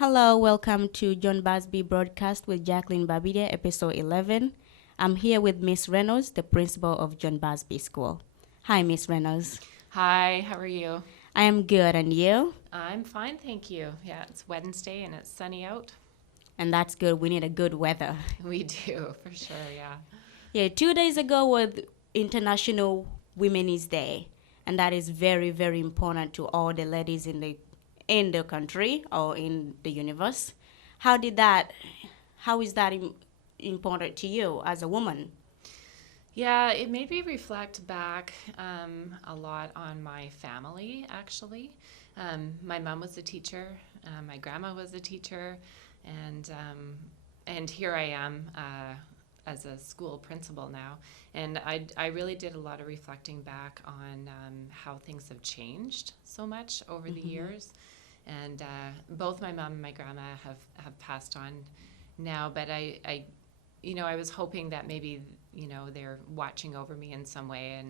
Hello, welcome to John Barsby Broadcast with Jacqueline Babide, episode 11. I'm here with Miss Reynolds, the principal of John Barsby School. Hi, Miss Reynolds. Hi, how are you? I am good, and you? I'm fine, thank you. Yeah, it's Wednesday and it's sunny out. And that's good. We need a good weather. We do, for sure, yeah. Yeah, 2 days ago was International Women's Day, and that is very, very important to all the ladies in the country or in the universe. How did that? How is that important to you as a woman? Yeah, it made me reflect back a lot on my family, actually. My mom was a teacher, my grandma was a teacher, and here I am as a school principal now. And I really did a lot of reflecting back on how things have changed so much over the years. And both my mom and my grandma have passed on now, but I was hoping that maybe, they're watching over me in some way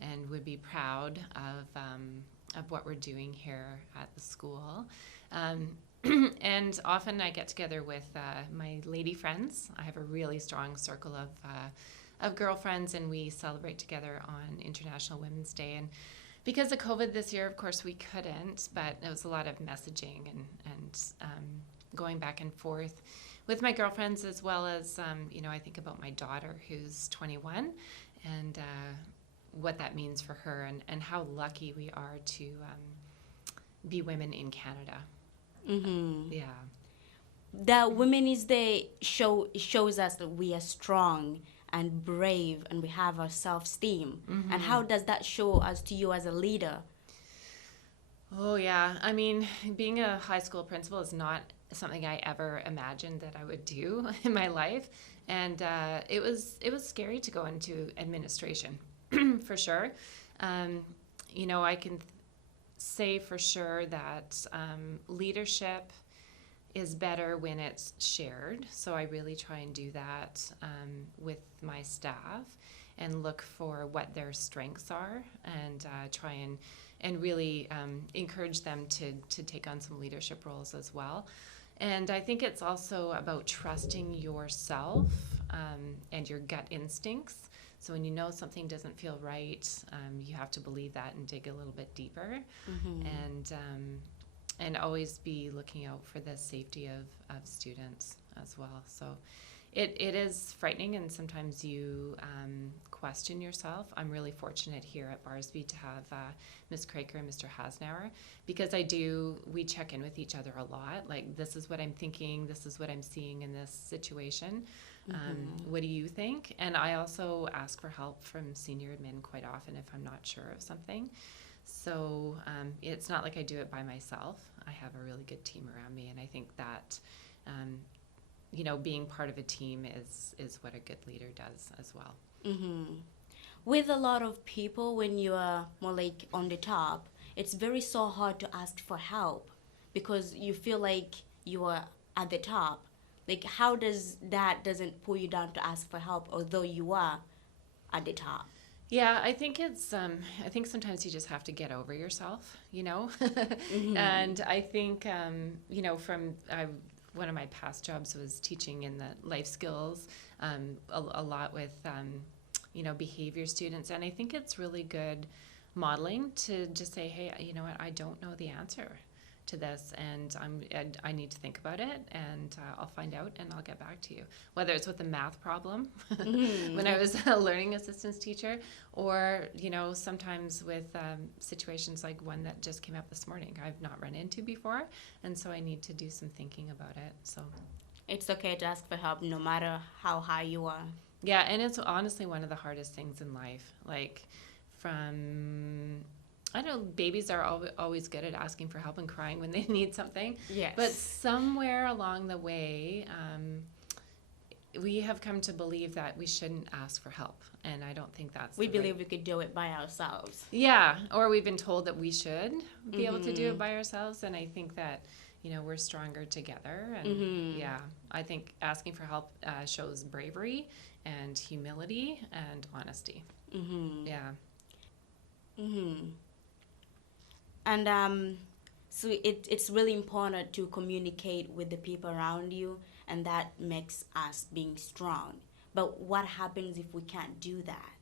and would be proud of what we're doing here at the school. Um, and often I get together with my lady friends. I have a really strong circle of girlfriends, and we celebrate together on International Women's Day. And because of COVID this year, of course, we couldn't, but it was a lot of messaging and going back and forth with my girlfriends, as well as, I think about my daughter who's 21 and what that means for her and how lucky we are to be women in Canada. Mm-hmm. Yeah. That Women's Day shows us that we are strong and brave and we have our self-esteem. And how does that show us to you as a leader? Oh, yeah. I mean, being a high school principal is not something I ever imagined that I would do in my life. And it was scary to go into administration, for sure. I can say for sure that leadership is better when it's shared. So I really try and do that with my staff and look for what their strengths are and try and really encourage them to take on some leadership roles as well. And I think it's also about trusting yourself and your gut instincts. So when you know something doesn't feel right, you have to believe that and dig a little bit deeper. And always be looking out for the safety of students as well. So it is frightening, and sometimes you question yourself. I'm really fortunate here at Barsby to have Ms. Craker and Mr. Hasnauer, because we check in with each other a lot. Like, this is what I'm thinking, this is what I'm seeing in this situation. What do you think? And I also ask for help from senior admin quite often if I'm not sure of something. So it's not like I do it by myself. I have a really good team around me, and I think that being part of a team is what a good leader does as well. With a lot of people, when you are more like on the top, it's very so hard to ask for help because you feel like you are at the top. Like, how does that doesn't pull you down to ask for help, although you are at the top? Yeah, I think I think sometimes you just have to get over yourself, And I think, one of my past jobs was teaching in the life skills, a lot with, behavior students. And I think it's really good modeling to just say, hey, you know what, I don't know the answer to this, and I need to think about it, and I'll find out and I'll get back to you. Whether it's with a math problem when I was a learning assistance teacher, or sometimes with situations like one that just came up this morning I've not run into before, and so I need to do some thinking about it. So It's okay to ask for help no matter how high you are. yeah, and it's honestly one of the hardest things in life. Like, from I know babies are always good at asking for help and crying when they need something. Yes. But somewhere along the way, we have come to believe that we shouldn't ask for help. And I don't think that's We believe we could do it by ourselves. Yeah, or we've been told that we should be able to do it by ourselves. And I think that, we're stronger together. And yeah, I think asking for help shows bravery and humility and honesty. Yeah. And So it's really important to communicate with the people around you, and that makes us being strong. But what happens if we can't do that?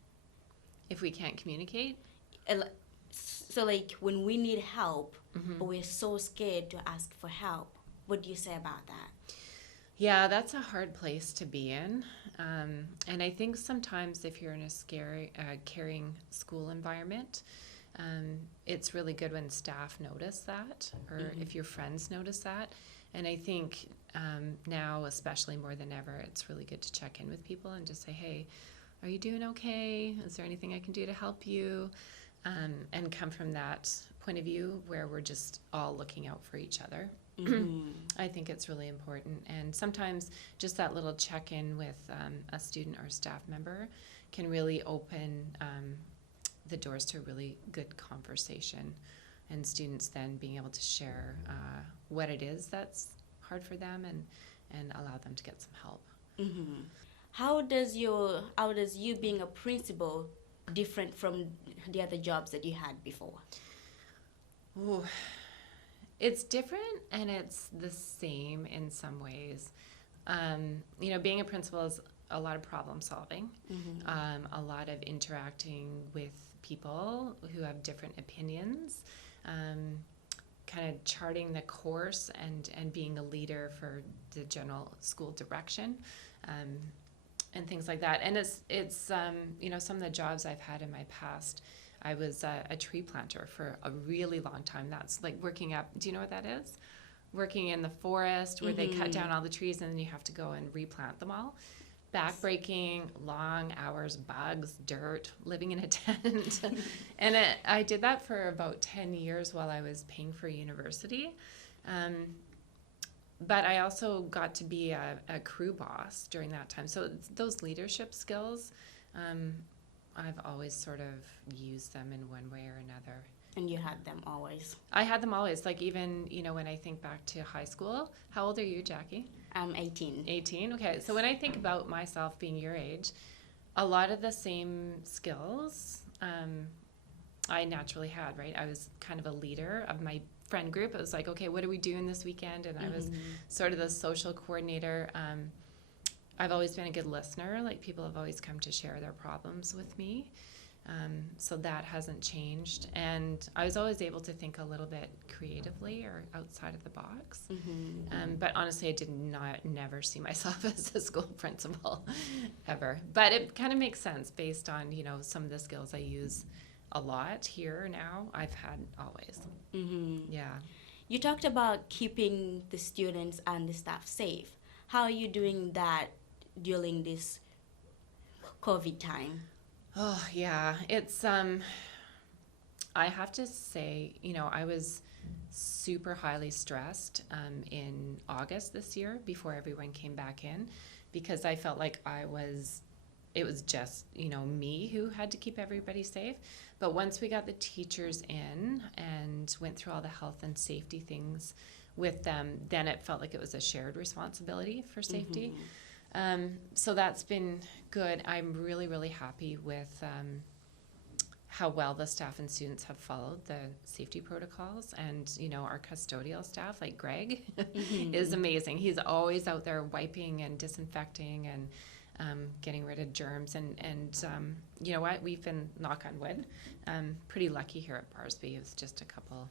If we can't communicate? El- So like when we need help, Mm-hmm. but we're so scared to ask for help. What do you say about that? Yeah, that's a hard place to be in. And I think sometimes if you're in a scary, caring school environment, it's really good when staff notice that, or if your friends notice that. And I think now, especially more than ever, it's really good to check in with people and just say, hey, are you doing okay? Is there anything I can do to help you? And come from that point of view where we're just all looking out for each other. I think it's really important. And sometimes just that little check-in with a student or staff member can really open the doors to a really good conversation, and students then being able to share what it is that's hard for them, and allow them to get some help. How does you being a principal different from the other jobs that you had before? Ooh, it's different and it's the same in some ways. Being a principal is a lot of problem solving, a lot of interacting with people who have different opinions, kind of charting the course and being a leader for the general school direction, and things like that. And it's some of the jobs I've had in my past. I was a tree planter for a really long time. That's like working up. Do you know what that is? Working in the forest where they cut down all the trees and then you have to go and replant them all. Backbreaking, long hours, bugs, dirt, living in a tent. And I did that for about 10 years while I was paying for university. But I also got to be a crew boss during that time. So those leadership skills, I've always sort of used them in one way or another. And you had them always. I had them always. Like even, when I think back to high school. How old are you, Jackie? I'm 18. 18? Okay. So when I think about myself being your age, a lot of the same skills I naturally had, right? I was kind of a leader of my friend group. It was like, okay, what are we doing this weekend? And I was sort of the social coordinator. I've always been a good listener. Like people have always come to share their problems with me. So that hasn't changed. And I was always able to think a little bit creatively or outside of the box. But honestly, I did never see myself as a school principal ever. But it kind of makes sense based on, some of the skills I use a lot here now. I've had always. Yeah. You talked about keeping the students and the staff safe. How are you doing that during this COVID time? Oh, yeah. It's, I have to say, I was super highly stressed in August this year before everyone came back in, because I felt like it was just, me who had to keep everybody safe. But once we got the teachers in and went through all the health and safety things with them, then it felt like it was a shared responsibility for safety. So that's been good. I'm really, really happy with how well the staff and students have followed the safety protocols. And, our custodial staff, like Greg, is amazing. He's always out there wiping and disinfecting and getting rid of germs. And you know what? We've been, knock on wood, pretty lucky here at Barsby. It was just a couple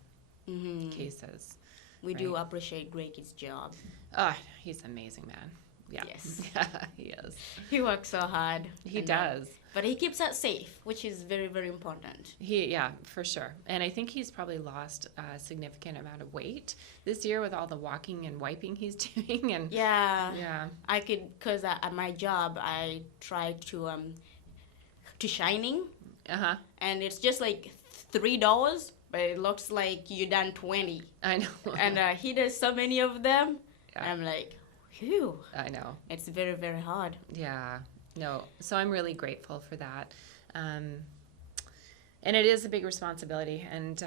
cases. We do appreciate Greg's job. Oh, he's an amazing man. Yeah. Yes. Yeah, he is. He works so hard. He does. But he keeps us safe, which is very, very important. Yeah, for sure. And I think he's probably lost a significant amount of weight this year with all the walking and wiping he's doing. And yeah. I could, because at my job, I try to shining. And it's just like $3, but it looks like you done 20. I know. And he does so many of them. Yeah. I'm like, phew. I know. It's very, very hard. Yeah. No. So I'm really grateful for that. And it is a big responsibility. And,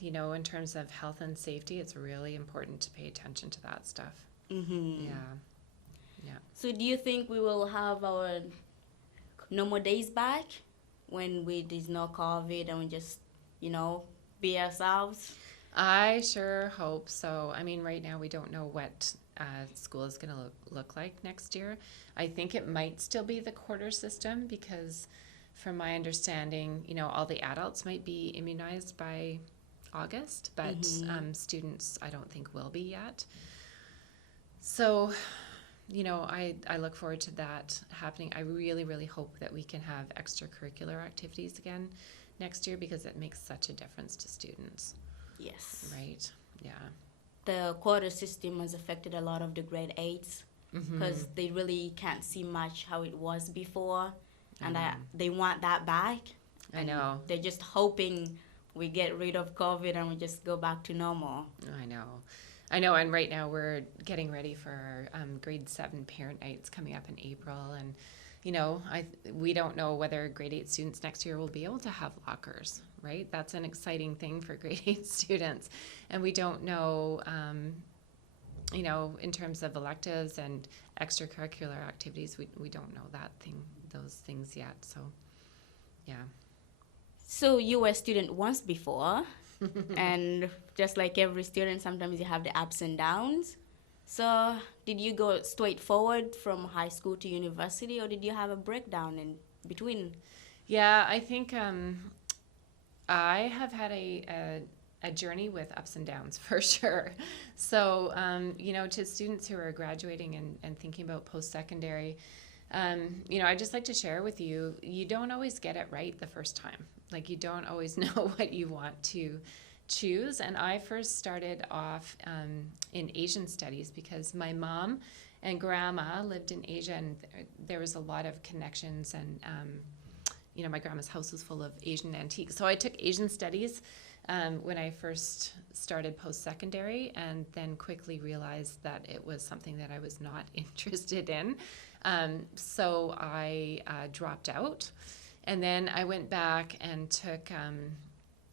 in terms of health and safety, it's really important to pay attention to that stuff. Yeah. So do you think we will have our normal days back when there's no COVID and we just, be ourselves? I sure hope so. I mean, right now we don't know what school is going to look like next year. I think it might still be the quarter system because, from my understanding, all the adults might be immunized by August, but students I don't think will be yet. So, I look forward to that happening. I really, really hope that we can have extracurricular activities again next year because it makes such a difference to students. Yes. Right. Yeah. The quarter system has affected a lot of the grade 8s because they really can't see much how it was before, and they want that back. I know. They're just hoping we get rid of COVID and we just go back to normal. I know, and right now we're getting ready for our grade 7 parent nights coming up in April, and we don't know whether grade 8 students next year will be able to have lockers, right? That's an exciting thing for grade 8 students, and we don't know, in terms of electives and extracurricular activities, we don't know those things yet. So, yeah. So you were a student once before, and just like every student, sometimes you have the ups and downs. So did you go straight forward from high school to university, or did you have a breakdown in between? Yeah, I think I have had a journey with ups and downs for sure. So, to students who are graduating and thinking about post-secondary, I just like to share with you, you don't always get it right the first time. Like, you don't always know what you want to choose. And I first started off in Asian studies because my mom and grandma lived in Asia, and there was a lot of connections, and my grandma's house was full of Asian antiques. So I took Asian studies when I first started post-secondary, and then quickly realized that it was something that I was not interested in. So I dropped out. And then I went back and took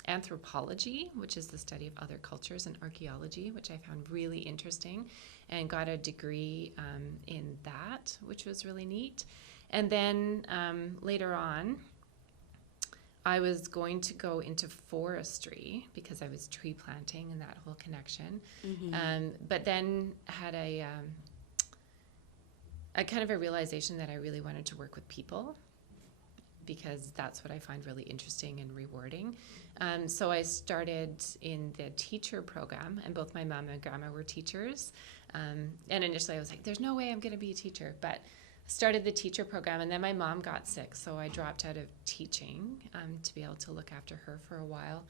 anthropology, which is the study of other cultures, and archaeology, which I found really interesting, and got a degree in that, which was really neat. And then later on, I was going to go into forestry because I was tree planting and that whole connection. But then had a kind of a realization that I really wanted to work with people, because that's what I find really interesting and rewarding. So I started in the teacher program, and both my mom and grandma were teachers. And initially I was like, there's no way I'm going to be a teacher, but started the teacher program, and then my mom got sick, so I dropped out of teaching to be able to look after her for a while.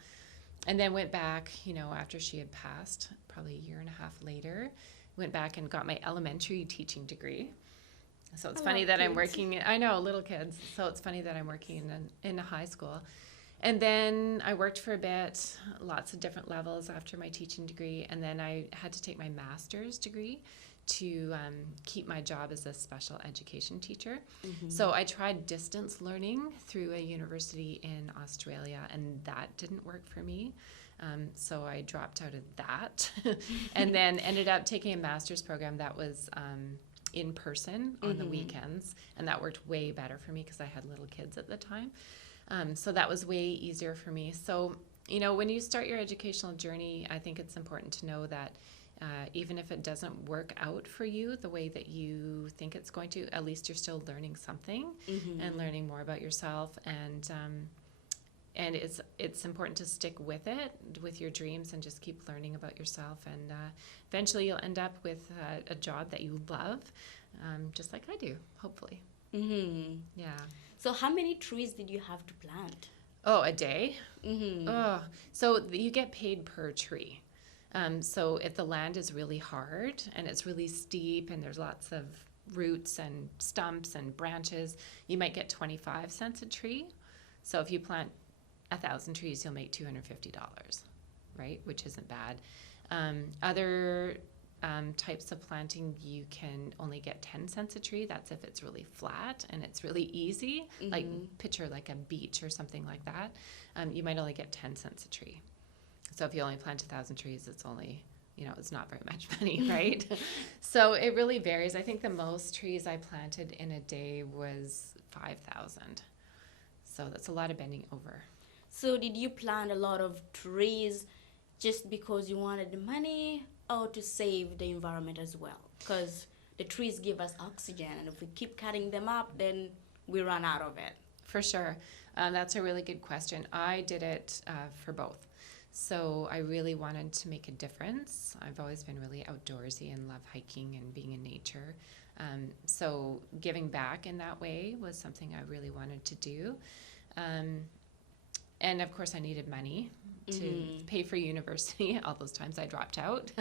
And then went back, after she had passed, probably a year and a half later, went back and got my elementary teaching degree. So it's funny that I'm working, I know, little kids. So it's funny that I'm working in a high school. And then I worked for a bit, lots of different levels after my teaching degree. And then I had to take my master's degree to keep my job as a special education teacher. So I tried distance learning through a university in Australia, and that didn't work for me. So I dropped out of that and then ended up taking a master's program that was in person on the weekends, and that worked way better for me because I had little kids at the time. So that was way easier for me. So, when you start your educational journey, I think it's important to know that even if it doesn't work out for you the way that you think it's going to, at least you're still learning something and learning more about yourself. And it's important to stick with it, with your dreams, and just keep learning about yourself. And eventually you'll end up with a job that you love, just like I do, hopefully. Yeah. So how many trees did you have to plant? Oh, a day? Oh, so you get paid per tree. So if the land is really hard and it's really steep and there's lots of roots and stumps and branches, you might get 25 cents a tree. So if you plant 1,000 trees, you'll make $250, right? Which isn't bad. Other types of planting, you can only get 10 cents a tree. That's if it's really flat and it's really easy, like picture like a beach or something like that. You might only get 10 cents a tree. So if you only plant 1,000 trees, it's only, it's not very much money, right? So it really varies. I think the most trees I planted in a day was 5,000. So that's a lot of bending over. So did you plant a lot of trees just because you wanted the money or to save the environment as well? Because the trees give us oxygen, and if we keep cutting them up, then we run out of it. For sure. That's a really good question. I did it for both. So I really wanted to make a difference. I've always been really outdoorsy and love hiking and being in nature. So giving back in that way was something I really wanted to do. And of course, I needed money to pay for university. All those times I dropped out,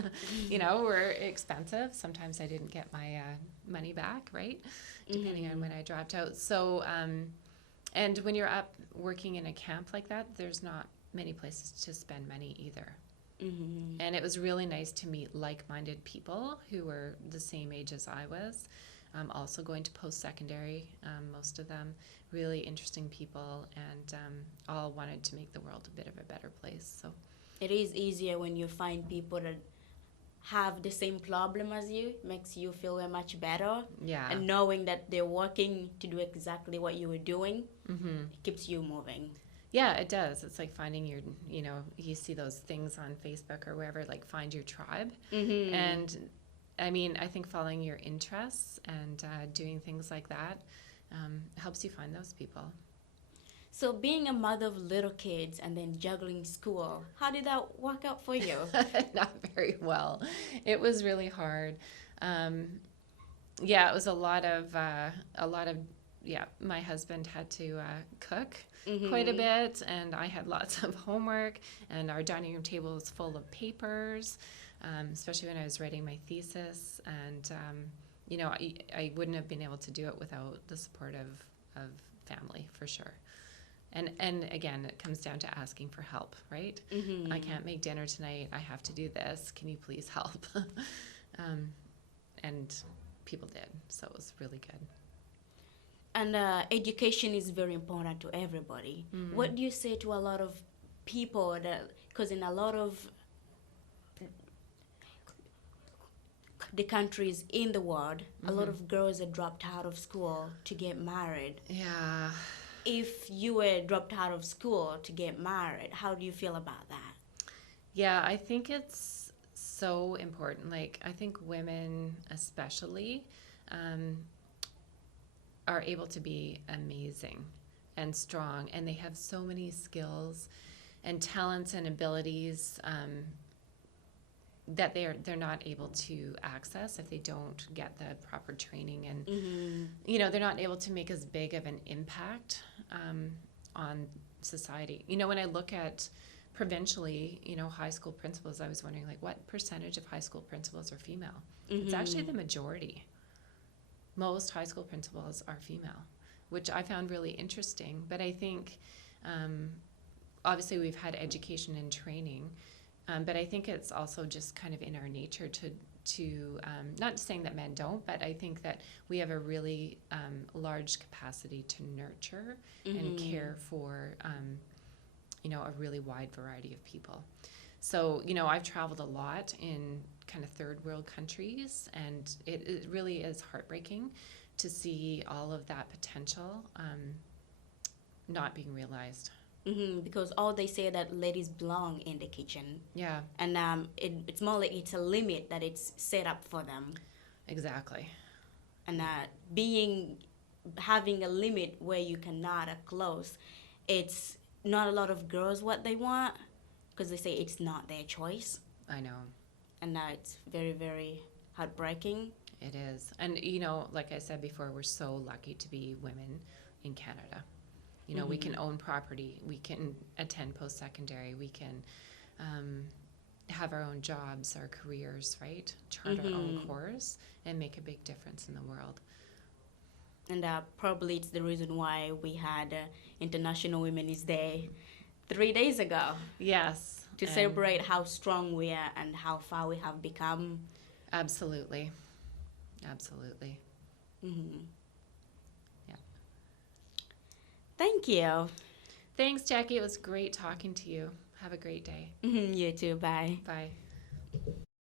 were expensive. Sometimes I didn't get my money back, right? Depending on when I dropped out. So, and when you're up working in a camp like that, there's not many places to spend money either. And it was really nice to meet like-minded people who were the same age as I was, also going to post-secondary, most of them, really interesting people, and all wanted to make the world a bit of a better place. So it is easier when you find people that have the same problem as you. It makes you feel much better. Yeah. And knowing that they're working to do exactly what you were doing, it keeps you moving. Yeah, it does. It's like finding your, you see those things on Facebook or wherever, like find your tribe. And I mean, I think following your interests and doing things like that helps you find those people. So being a mother of little kids and then juggling school, how did that work out for you? Not very well. It was really hard. Yeah, it was a lot of, my husband had to cook quite a bit, and I had lots of homework, and our dining room table was full of papers, especially when I was writing my thesis, and, I wouldn't have been able to do it without the support of family, for sure. And again, it comes down to asking for help, right? I can't make dinner tonight. I have to do this. Can you please help? And people did, so it was really good. And education is very important to everybody. What do you say to a lot of people that, because in a lot of the countries in the world, a lot of girls are dropped out of school to get married. Yeah. If you were dropped out of school to get married, how do you feel about that? Yeah, I think it's so important. Like, I think women especially are able to be amazing and strong, and they have so many skills and talents and abilities that they're not able to access if they don't get the proper training, and they're not able to make as big of an impact on society. When I look at provincially, high school principals, I was wondering, like, what percentage of high school principals are female? It's actually the majority. Most high school principals are female, which I found really interesting. But I think, obviously, we've had education and training, but I think it's also just kind of in our nature to not saying that men don't, but I think that we have a really large capacity to nurture and care for, a really wide variety of people. So, I've traveled a lot in kind of third world countries, and it really is heartbreaking to see all of that potential not being realized. Because all they say that ladies belong in the kitchen. Yeah. And it's more like it's a limit that it's set up for them. Exactly. And having a limit where you cannot close, it's not a lot of girls what they want, because they say it's not their choice. I know. And it's very, very heartbreaking. It is. And, like I said before, we're so lucky to be women in Canada. We can own property, we can attend post-secondary, we can have our own jobs, our careers, right? Chart our own course and make a big difference in the world. And probably it's the reason why we had International Women's Day 3 days ago. Yes. To celebrate how strong we are and how far we have become. Absolutely. Absolutely. Thank you. Thanks, Jackie. It was great talking to you. Have a great day. You too. Bye. Bye.